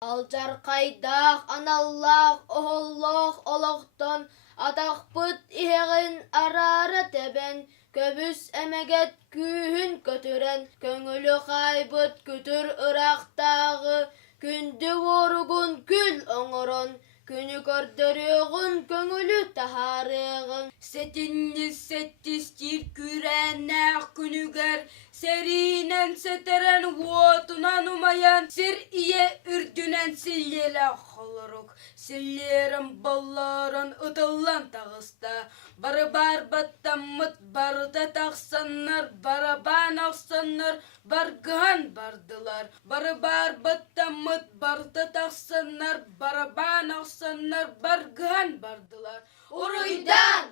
Alcar kaydaq, anallaq, oholloq, oloqton, ataqpıt iheğin arara teben, köbüs emeget kühün kötüren, köngülü kaybıt kütür ıraqtağı, kündü vorugun kül oңoron, күні көрдөрüğün көңілі тахарығын. Сетинни сеттистир күрәнәк күнүгәр, серинен сетерен уотунан умаян, сер ие үрдүнен силлеле холорук, силлерін балларын ытыллан тағыста, бары бар баттаммыт барыта тақсаннар, барабан ақсаннар, барган бардылар, бары бар баттаммыт барыта тақсаннар, барабан ақсаннар, барган бардылар. Уруйдан,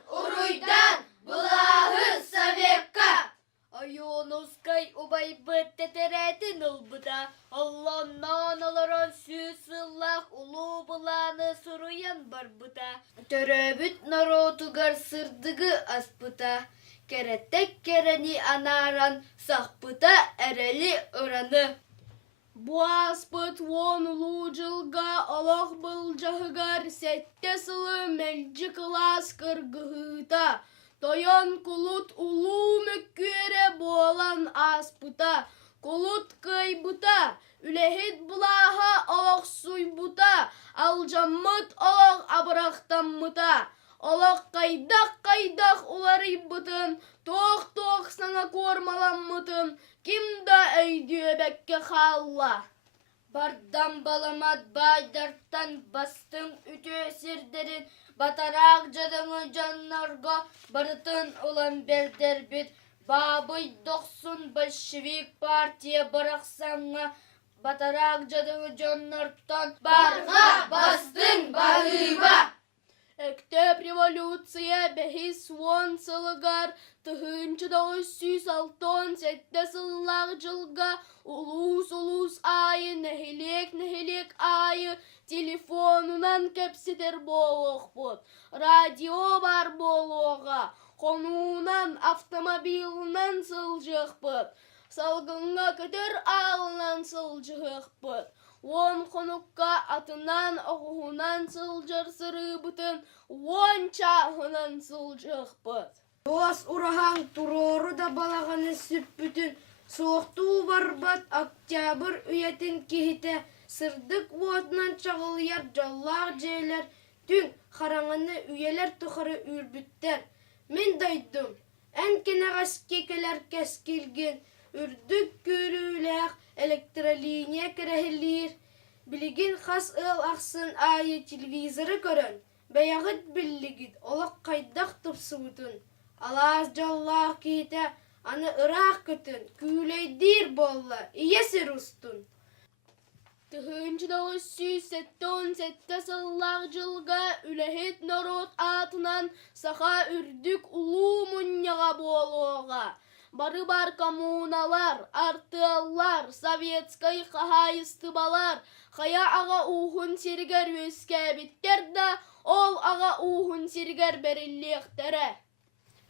булahı Savekka. Ayonuzkay ubayбыт тетеретин ылбыта. Алланнан олорон сүйсыллах улу буланы суруян барбыта. Төрөбүт народугар сырдыгы аспыта. Кереттек керени анаран сахпыта эрели ыраны. Буаспыт вон лужылга олох был жахыгар сетте сылы мелжи класс кыргыхыта. Тойон кулут улу мөккүре болан аспыта. Кулут кыйбыта, үлехит булаха олох суйбута. Алжаммыт олох абырақтаммыта. Олох кайдах уларыйбытын, тох сана кормаламмытын. Кимда өйдүөбекке халла. Бардан баламат байдарттан бастың үтө сирдерин, батарақ жадыңы жаннарға барытын улан бердербит. Бабый 90 большевик партия барақсаңа, батарақ жадыңы жаннарттан барға бастың бағыба. Öktөп революция бәхис вон сылыгар, тыхынчы 967 сыллақ жылға, улус айы, нәхелек айы, телефонунан кәпсетер болуқ бұд, радио бар болуға, қонуынан автомобилынан сылжық бұд, салғынға көтір алынан сылжық бұд. Он қонукка атынан оғуынан сылжыр сырыбытын, он чағынан сылжық бұд. Дос ұрахан тұрору да балағаны сүппүтін, соқту барбат октябрь үйетін кехите, сырдық уотынан чағылияр жаллақ жейлер, түн қараңыны үйелер тұқыры үрбіттер. Мен дайдым, ән кенағас кекелер кәскелген, үрдік көріләқ электролиния керәхелер, білеген қас ыл ақсын айы телевизоры көрін, бәяғыт білігіт, олық қайдақ тұпсуытын. Алас жаллақ кейті, аны ұрақ күтін, күлейдер болла, иесір ұстын. Тыхынчы 987 сыллақ жылға үләхет народ атынан саха үрдік улу мұнняға болуға. Бары бар коммуналар, артылар, советскай қағайыстыбалар, қая аға уғын сергер өскәбіттер да, ол аға уғын сергер бәріліктері.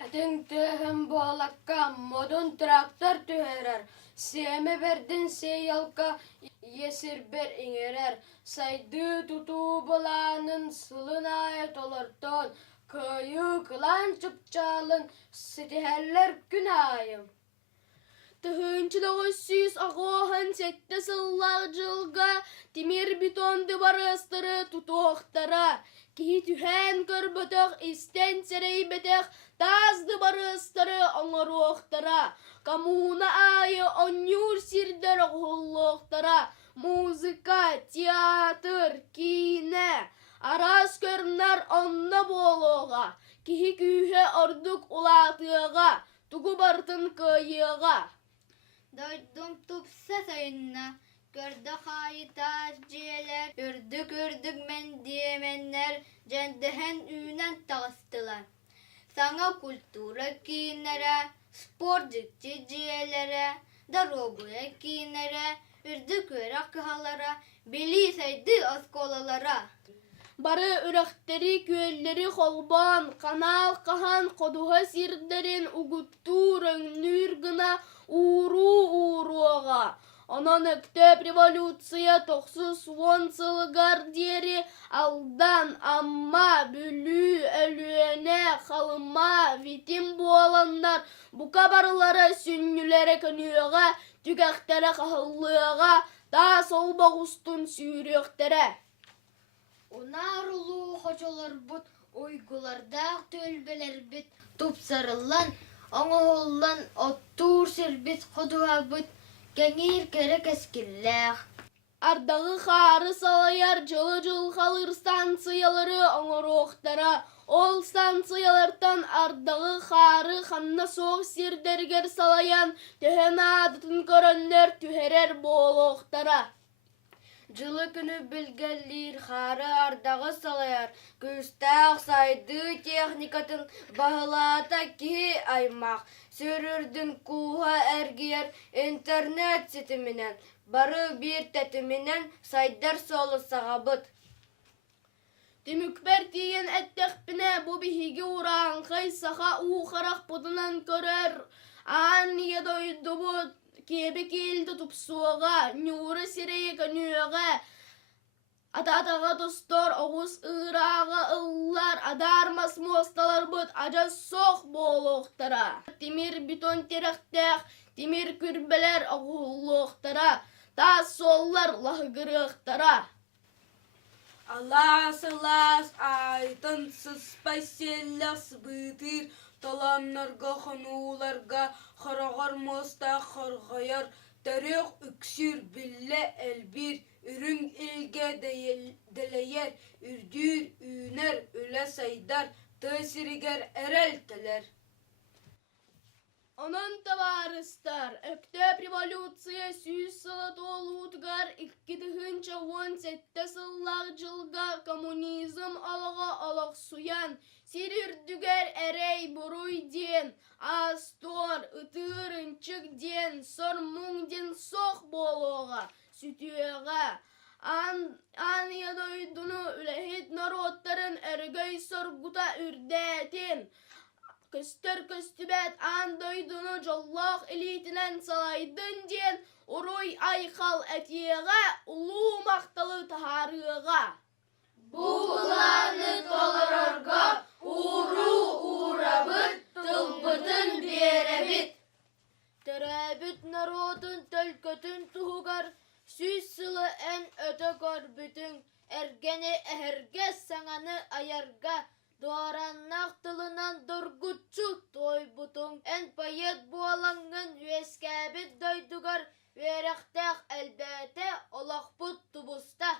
Әтің түхім болаққа модын трактор түхерер, семе бердін сейалқа есір бір еңерер, сайды тұту боланын сылын айет олыртон, көйі қылан чыпчалын сетихәлләр күн айым. Тыхынчы 967 сыллақ жылға темир бетонды барыстыры тұтуқтара. Ки түхән көрбітіқ, істен сәрей бетіқ, тазды барыстыры оңыруқтара. Коммуна айы онюр сирдер оғылуқтара. Музыка, театр, кине. Арас көрнар онна болуға. Ки күйе ордық улатыға, тугу бартын күйеға. Дойдум тупса сайынна, көрді қайытар желер, үрдік мен деменнер, жәндіхен үйнен тағыстылар. Саңа культура кейінері, спорт жүкті желері, дорогуя кейінері, үрдік өрек кыхалара, бели сайды осколалара. Бары үрәқтері көллері қолбан, канал қахан қодуға сирдерін угутту рөңнүр гына уру-уруға. Онон өктөп революция 910 сылгар дери алдан амма бүлүү өлүөне халыма витим буоланнар бука барылары сүннүлere көнүөга түгәхтере кахыллыга та сол богустун сүүрөктере. Унар улуу хочолор бут ойгулардақ төлбелер бит тупсарылан, оңооллан оттур сербит ходуа бит кеңир керек эскиллэх. Ардагы хары салаяр жылы-жыл халыр станциялары оңорооқтара. Ол станциялардан ардагы хары ханна соқ сирдергер салаян төһен адытын көрөннөр түһерер боолооқтара. Жылы күні білгәллер хары ардағы салаяр, күстәқ сайды техникатын бағылата ки аймақ, сөрірдің куға әргер интернет сетіменен, бары бір тәтіменен сайдар солы сағабыт. Түмүкбер тиен әттәқпіне бұ бихиги уран қай саха уқарақ бұдынан көрер. Аан едойды бұд кебе келді тупсуға, нюры сирeye көнüöge. Ата-атаға достор оғыз ырағы ыллар, адармас мосталар бұд, ажа соқ болуқтара. Темир бетон теректәқ, темир күрбелер оғылуқтара, та соллар лағығырықтара. Алас-алас айтынсыз спаселяс бытыр, таланнарға хануларға харағар моста харғаяр, тәрек үксір білі әлбір, үрің елге дәләйер, үрдір, үнер, үлі сайдар, тәсірігер әрәлтілер. Онон таварыстар, өктөп революция 100 сылы толуутгар 2017 сыллар жылга коммунизм алага алак суян, сир үрдүгер әрей буруй ден, астор, ытырынчык ден, сормуң ден соқ болуға, сүтüöga. An ядойдуну үлэхит народтарын өргөй соргута үрдәтин. Көстөр көстүбәт ан дойдуну жоллоқ элитинен салайдын ден, уруй айқал әтиеға, улуу мақталы тахарыға. Бұланы толырырға уру урабыт, тылбытын беребит. Төрәбіт народын төлкөтін туғар, сүз сылы ән өті көрбітін, әргені әхірге саңаны аярға, дуараннақ тылынан дұргутчу той бұтың, ән пайет буалаңын өескәбіт дойдуғар, веректәқ әлбәті олақ бұт тубуста.